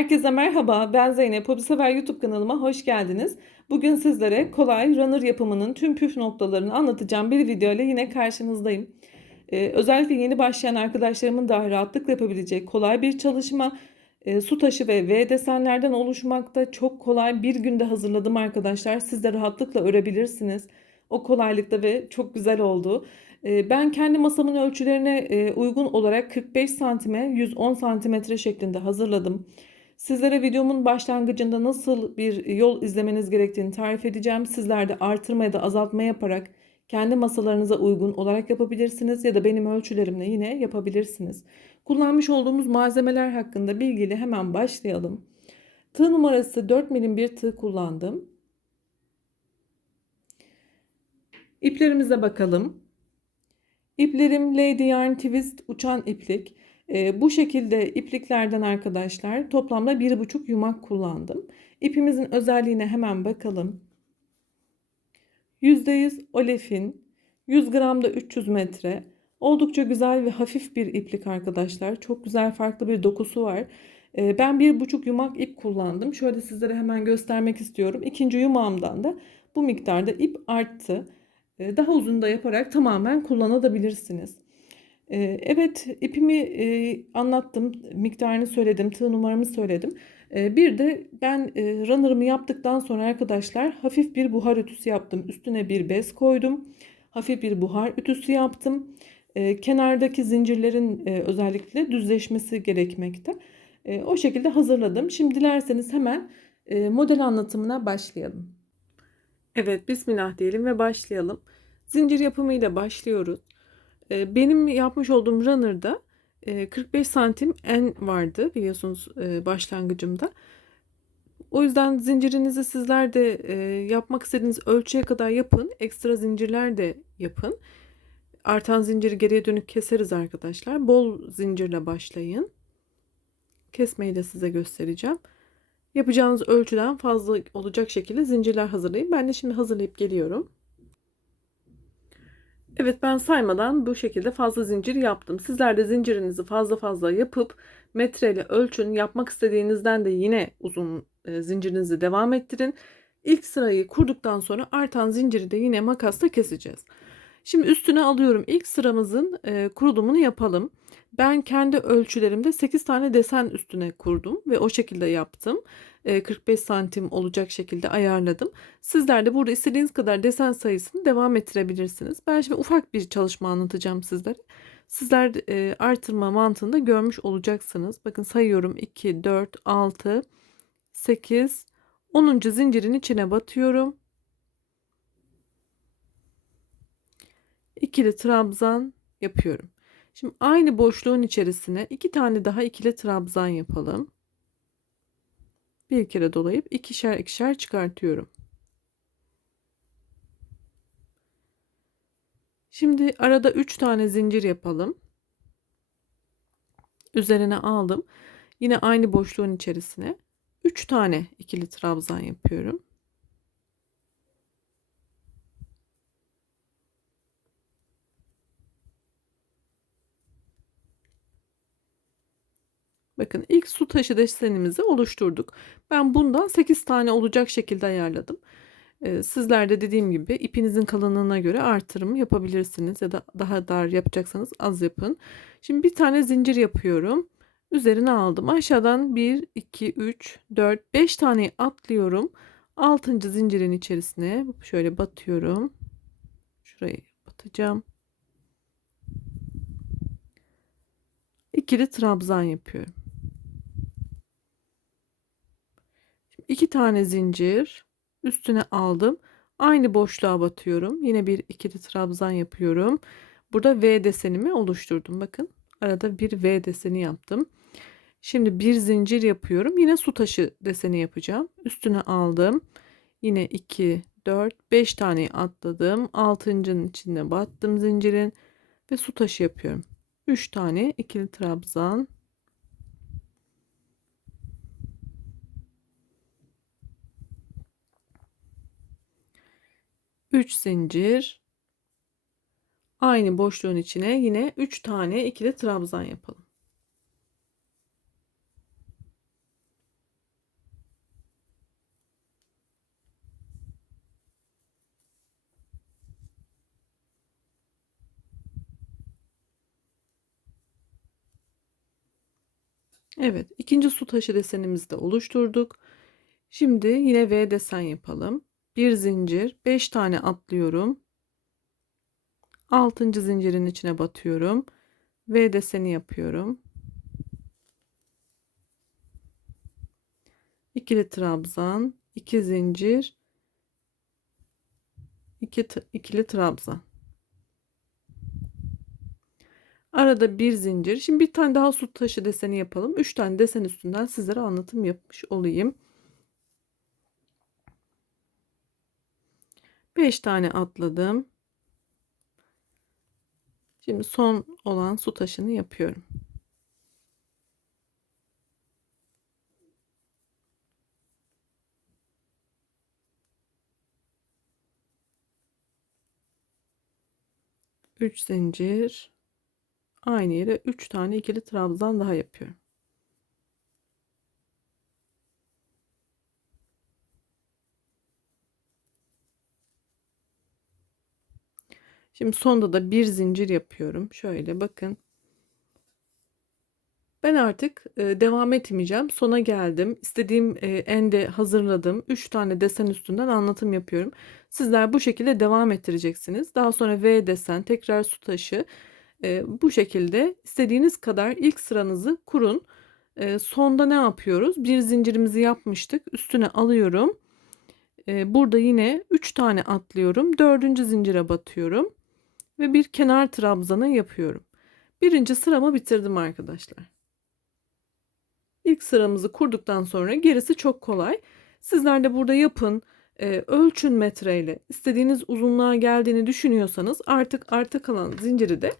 Herkese merhaba, ben Zeynep. Hobisever YouTube kanalıma hoş geldiniz. Bugün sizlere kolay runner yapımının tüm püf noktalarını anlatacağım bir video ile yine karşınızdayım. Özellikle yeni başlayan arkadaşlarımın dahi rahatlıkla yapabileceği kolay bir çalışma. Su taşı ve V desenlerden oluşmakta, çok kolay, bir günde hazırladım arkadaşlar. Siz de rahatlıkla örebilirsiniz. O kolaylıkta ve çok güzel oldu. Ben kendi masamın ölçülerine uygun olarak 45 santime 110 santimetre şeklinde hazırladım. Sizlere videomun başlangıcında nasıl bir yol izlemeniz gerektiğini tarif edeceğim. Sizler de artırma ya da azaltma yaparak kendi masalarınıza uygun olarak yapabilirsiniz ya da benim ölçülerimle yine yapabilirsiniz. Kullanmış olduğumuz malzemeler hakkında bilgiyle hemen başlayalım. Tığ numarası 4 milim bir tığ kullandım. İplerimize bakalım. İplerim Lady Yarn Twist uçan iplik. Bu şekilde ipliklerden arkadaşlar toplamda 1,5 yumak kullandım. İpimizin özelliğine hemen bakalım. %100 olefin, 100 gram da 300 metre. Oldukça güzel ve hafif bir iplik arkadaşlar. Çok güzel, farklı bir dokusu var. Ben 1,5 yumak ip kullandım. Şöyle sizlere hemen göstermek istiyorum. İkinci yumağımdan da bu miktarda ip arttı. Daha uzun da yaparak tamamen kullanabilirsiniz. Evet, ipimi anlattım, miktarını söyledim, tığ numaramı söyledim. Bir de ben runner'ımı yaptıktan sonra arkadaşlar hafif bir buhar ütüsü yaptım. Üstüne bir bez koydum. Hafif bir buhar ütüsü yaptım. Kenardaki zincirlerin özellikle düzleşmesi gerekmekte. O şekilde hazırladım. Şimdi dilerseniz hemen model anlatımına başlayalım. Evet, Bismillah diyelim ve başlayalım. Zincir yapımıyla başlıyoruz. Benim yapmış olduğum runner'da 45 santim en vardı biliyorsunuz başlangıcımda. O yüzden zincirinizi sizler de yapmak istediğiniz ölçüye kadar yapın. Ekstra zincirler de yapın. Artan zinciri geriye dönük keseriz arkadaşlar. Bol zincirle başlayın. Kesmeyi de size göstereceğim. Yapacağınız ölçüden fazla olacak şekilde zincirler hazırlayın. Ben de şimdi hazırlayıp geliyorum. Evet, ben saymadan bu şekilde fazla zincir yaptım. Sizler de zincirinizi fazla fazla yapıp metreyle ölçün. Yapmak istediğinizden de yine uzun zincirinizi devam ettirin. İlk sırayı kurduktan sonra artan zinciri de yine makasla keseceğiz. Şimdi üstüne alıyorum. İlk sıramızın kurulumunu yapalım. Ben kendi ölçülerimde 8 tane desen üstüne kurdum ve o şekilde yaptım. 45 santim olacak şekilde ayarladım. Sizler de burada istediğiniz kadar desen sayısını devam ettirebilirsiniz. Ben şimdi ufak bir çalışma anlatacağım sizlere. Sizler artırma mantığında görmüş olacaksınız. Bakın sayıyorum: 2, 4, 6, 8, 10. zincirin içine batıyorum. İkili trabzan yapıyorum. Şimdi aynı boşluğun içerisine 2 tane daha ikili trabzan yapalım. Bir kere dolayıp ikişer ikişer çıkartıyorum. Şimdi arada 3 tane zincir yapalım. Üzerine aldım. Yine aynı boşluğun içerisine 3 tane ikili trabzan yapıyorum. Bakın, ilk su taşı desenimizi oluşturduk. Ben bundan 8 tane olacak şekilde ayarladım. Sizler de dediğim gibi ipinizin kalınlığına göre artırım yapabilirsiniz ya da daha dar yapacaksanız az yapın. Şimdi bir tane zincir yapıyorum. Üzerine aldım. Aşağıdan 1, 2, 3, 4, 5 tane atlıyorum. 6. zincirin içerisine şöyle batıyorum. Şurayı batacağım. İkili trabzan yapıyorum. 2 tane zincir üstüne aldım. Aynı boşluğa batıyorum. Yine bir ikili trabzan yapıyorum. Burada V desenimi oluşturdum. Bakın, arada bir V deseni yaptım. Şimdi bir zincir yapıyorum. Yine su taşı deseni yapacağım. Üstüne aldım. Yine 2, 4, 5 tane atladım. 6.'nın içine battım zincirin ve su taşı yapıyorum. 3 tane ikili trabzan. 3 zincir, aynı boşluğun içine yine 3 tane ikili trabzan yapalım. Evet, ikinci su taşı desenimizi de oluşturduk. Şimdi yine V desen yapalım. Bir zincir, 5 tane atlıyorum. 6. zincirin içine batıyorum. V deseni yapıyorum. İkili trabzan, 2 zincir, ikili trabzan. Arada bir zincir. Şimdi bir tane daha su taşı deseni yapalım. 3 tane desen üstünden sizlere anlatım yapmış olayım. 5 tane atladım. Şimdi son olan su taşını yapıyorum. Üç zincir, aynı yere 3 tane ikili trabzan daha yapıyorum. Şimdi sonda da bir zincir yapıyorum. Şöyle bakın. Ben artık devam etmeyeceğim. Sona geldim. İstediğim ende hazırladım. 3 tane desen üstünden anlatım yapıyorum. Sizler bu şekilde devam ettireceksiniz. Daha sonra V desen, tekrar su taşı. Bu şekilde istediğiniz kadar ilk sıranızı kurun. Sonda ne yapıyoruz? Bir zincirimizi yapmıştık. Üstüne alıyorum. Burada yine 3 tane atlıyorum. Dördüncü zincire batıyorum. Ve bir kenar trabzanı yapıyorum. Birinci sıramı bitirdim arkadaşlar. İlk sıramızı kurduktan sonra gerisi çok kolay. Sizler de burada yapın. Ölçün metreyle. İstediğiniz uzunluğa geldiğini düşünüyorsanız artık arta kalan zinciri de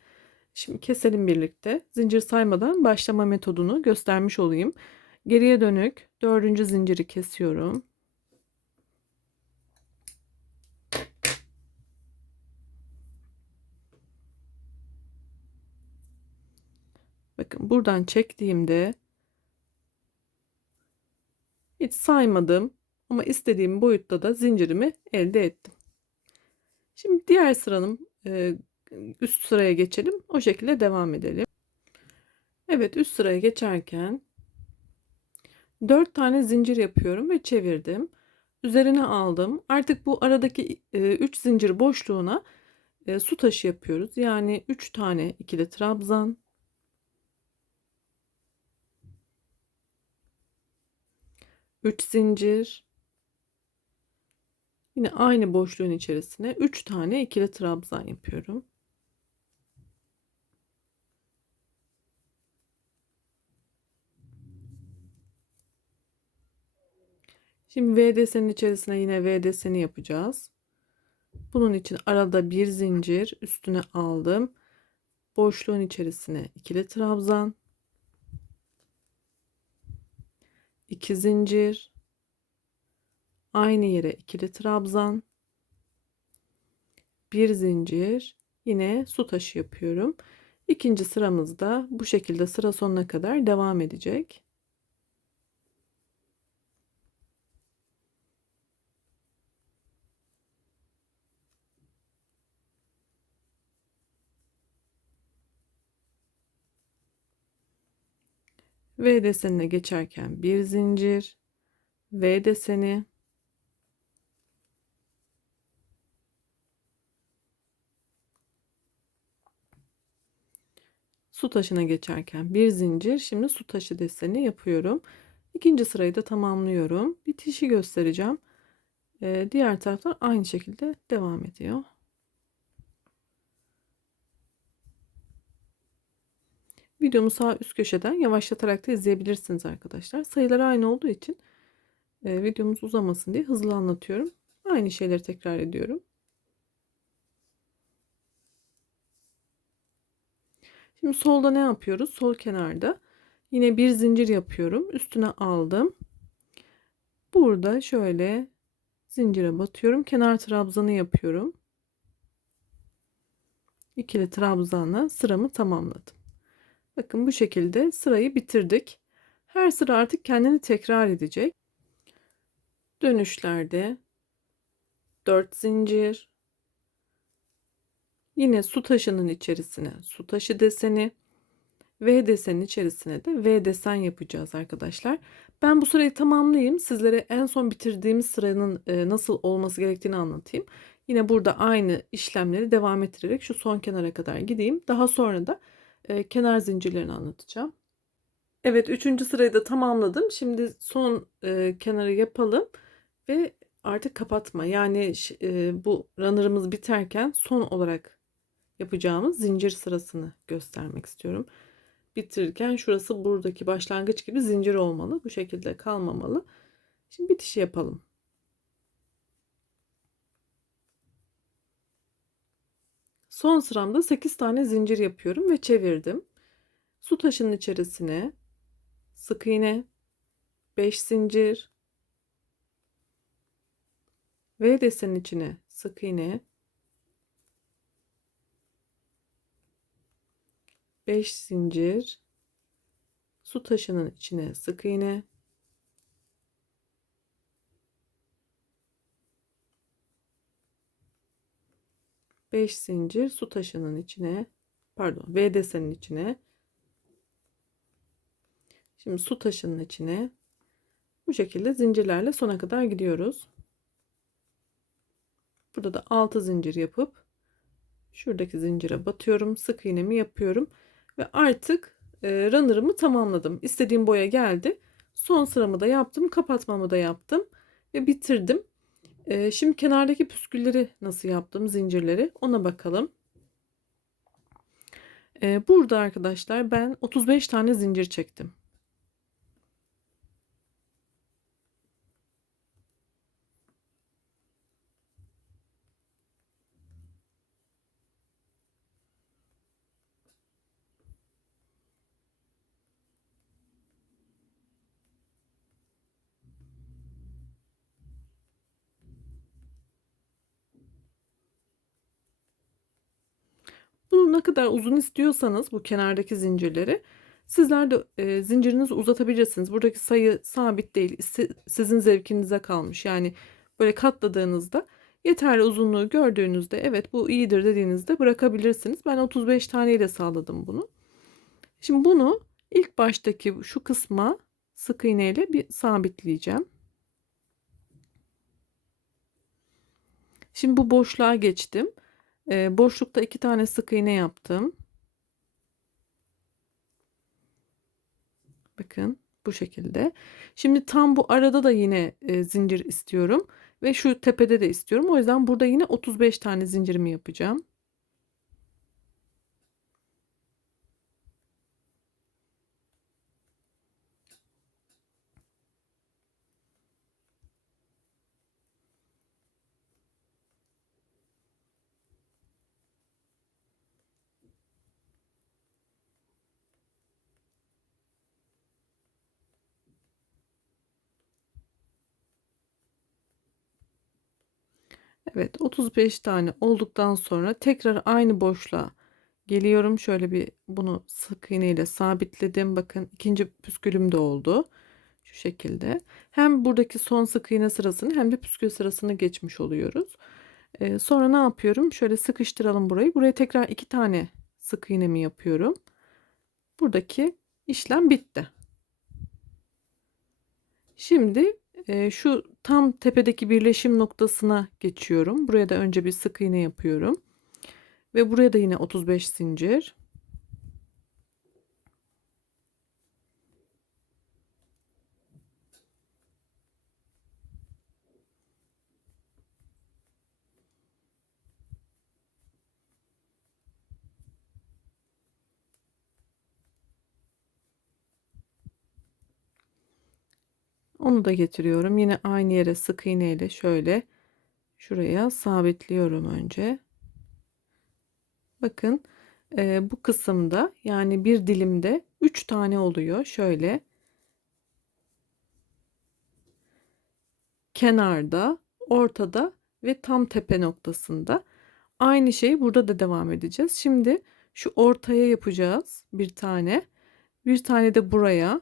şimdi keselim birlikte. Zincir saymadan başlama metodunu göstermiş olayım. Geriye dönük dördüncü zinciri kesiyorum. Bakın buradan çektiğimde hiç saymadım ama istediğim boyutta da zincirimi elde ettim. Şimdi diğer sıranın üst sıraya geçelim. O şekilde devam edelim. Evet, üst sıraya geçerken 4 tane zincir yapıyorum ve çevirdim. Üzerine aldım. Artık bu aradaki 3 zincir boşluğuna su taşı yapıyoruz. Yani 3 tane ikili trabzan, 3 zincir, yine aynı boşluğun içerisine 3 tane ikili trabzan yapıyorum. Şimdi V desenin içerisine yine V deseni yapacağız. Bunun için arada bir zincir, üstüne aldım. Boşluğun içerisine ikili trabzan, 2 zincir, aynı yere ikili trabzan, bir zincir, yine su taşı yapıyorum. İkinci sıramızda bu şekilde sıra sonuna kadar devam edecek. V desenine geçerken bir zincir, V deseni, su taşına geçerken bir zincir. Şimdi su taşı deseni yapıyorum. İkinci sırayı da tamamlıyorum. Bitişi göstereceğim. Diğer taraflar aynı şekilde devam ediyor. Videomu sağ üst köşeden yavaşlatarak da izleyebilirsiniz arkadaşlar. Sayılar aynı olduğu için videomuz uzamasın diye hızlı anlatıyorum. Aynı şeyleri tekrar ediyorum. Şimdi solda ne yapıyoruz? Sol kenarda yine bir zincir yapıyorum. Üstüne aldım. Burada şöyle zincire batıyorum. Kenar trabzanı yapıyorum. İkili trabzanla sıramı tamamladım. Bakın bu şekilde sırayı bitirdik. Her sıra artık kendini tekrar edecek. Dönüşlerde 4 zincir, yine su taşının içerisine su taşı deseni, V desenin içerisine de V desen yapacağız arkadaşlar. Ben bu sırayı tamamlayayım. Sizlere en son bitirdiğimiz sıranın nasıl olması gerektiğini anlatayım. Yine burada aynı işlemleri devam ettirerek şu son kenara kadar gideyim. Daha sonra da kenar zincirlerini anlatacağım. Evet, üçüncü sırayı da tamamladım. Şimdi son kenarı yapalım ve artık kapatma. Yani bu runner'ımız biterken son olarak yapacağımız zincir sırasını göstermek istiyorum. Bitirirken şurası buradaki başlangıç gibi zincir olmalı. Bu şekilde kalmamalı. Şimdi bitişi yapalım. Son sıramda 8 tane zincir yapıyorum ve çevirdim. Su taşının içerisine sık iğne, 5 zincir, V desenin içine sık iğne, 5 zincir, su taşının içine sık iğne, 5 zincir, su taşının içine, pardon, V desenin içine, şimdi su taşının içine bu şekilde zincirlerle sona kadar gidiyoruz. Burada da 6 zincir yapıp şuradaki zincire batıyorum, sık iğnemi yapıyorum ve artık runner'ımı tamamladım. İstediğim boya geldi. Son sıramı da yaptım, kapatmamı da yaptım ve bitirdim. Şimdi kenardaki püskülleri nasıl yaptım, zincirleri, ona bakalım. Burada arkadaşlar ben 35 tane zincir çektim. Bunu ne kadar uzun istiyorsanız bu kenardaki zincirleri sizler de zincirinizi uzatabilirsiniz. Buradaki sayı sabit değil. Sizin zevkinize kalmış. Yani böyle katladığınızda yeterli uzunluğu gördüğünüzde evet bu iyidir dediğinizde bırakabilirsiniz. Ben 35 tane ile sağladım bunu. Şimdi bunu ilk baştaki şu kısma sık iğne ile bir sabitleyeceğim. Şimdi bu boşluğa geçtim. Boşlukta 2 tane sık iğne yaptım. Bakın bu şekilde. Şimdi tam bu arada da yine zincir istiyorum ve şu tepede de istiyorum. O yüzden burada yine 35 tane zincirimi yapacağım. Evet, 35 tane olduktan sonra tekrar aynı boşluğa geliyorum. Şöyle bir bunu sık iğne ile sabitledim. Bakın ikinci püskülüm de oldu. Şu şekilde. Hem buradaki son sık iğne sırasını hem de püskül sırasını geçmiş oluyoruz. Sonra ne yapıyorum? Şöyle sıkıştıralım burayı. Buraya tekrar 2 tane sık iğnemi yapıyorum. Buradaki işlem bitti. Şimdi şu tam tepedeki birleşim noktasına geçiyorum. Buraya da önce bir sık iğne yapıyorum. Ve buraya da yine 35 zincir. Onu da getiriyorum. Yine aynı yere sık iğne ile şöyle şuraya sabitliyorum önce. Bakın bu kısımda yani bir dilimde 3 tane oluyor. Şöyle kenarda, ortada ve tam tepe noktasında. Aynı şeyi burada da devam edeceğiz. Şimdi şu ortaya yapacağız bir tane. Bir tane de buraya.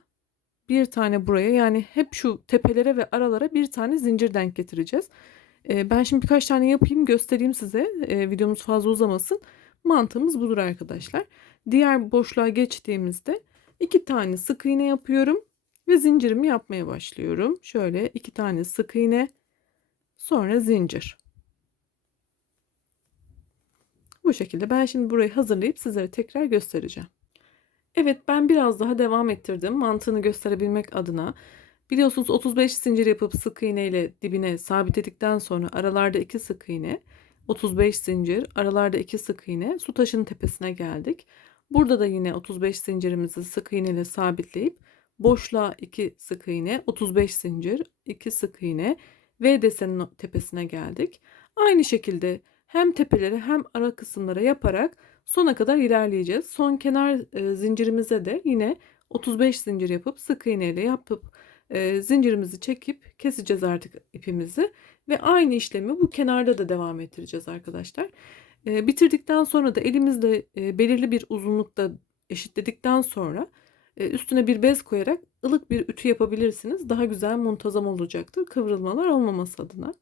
Bir tane buraya, yani hep şu tepelere ve aralara bir tane zincir denk getireceğiz. Ben şimdi birkaç tane yapayım göstereyim size. Videomuz fazla uzamasın. Mantığımız budur arkadaşlar. Diğer boşluğa geçtiğimizde 2 tane sık iğne yapıyorum ve zincirimi yapmaya başlıyorum. Şöyle 2 tane sık iğne, sonra zincir. Bu şekilde ben şimdi burayı hazırlayıp sizlere tekrar göstereceğim. Evet, ben biraz daha devam ettirdim mantığını gösterebilmek adına. Biliyorsunuz 35 zincir yapıp sık iğne ile dibine sabitledikten sonra aralarda 2 sık iğne, 35 zincir, aralarda 2 sık iğne, su taşının tepesine geldik. Burada da yine 35 zincirimizi sık iğne ile sabitleyip boşluğa 2 sık iğne, 35 zincir, 2 sık iğne, V desenin tepesine geldik. Aynı şekilde hem tepeleri hem ara kısımlara yaparak sona kadar ilerleyeceğiz. Son kenar zincirimize de yine 35 zincir yapıp sık iğne ile yapıp zincirimizi çekip keseceğiz artık ipimizi ve aynı işlemi bu kenarda da devam ettireceğiz arkadaşlar. Bitirdikten sonra da elimizle belirli bir uzunlukta eşitledikten sonra üstüne bir bez koyarak ılık bir ütü yapabilirsiniz. Daha güzel muntazam olacaktır, kıvrılmalar olmaması adına.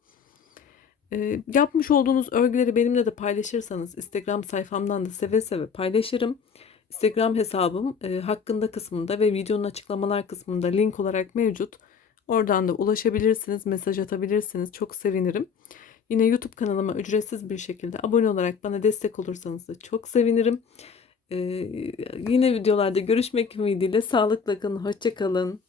Yapmış olduğunuz örgüleri benimle de paylaşırsanız Instagram sayfamdan da seve seve paylaşırım. Instagram hesabım hakkında kısmında ve videonun açıklamalar kısmında link olarak mevcut. Oradan da ulaşabilirsiniz, mesaj atabilirsiniz. Çok sevinirim. Yine YouTube kanalıma ücretsiz bir şekilde abone olarak bana destek olursanız da çok sevinirim. Yine videolarda görüşmek ümidiyle sağlıkla kalın, hoşça kalın.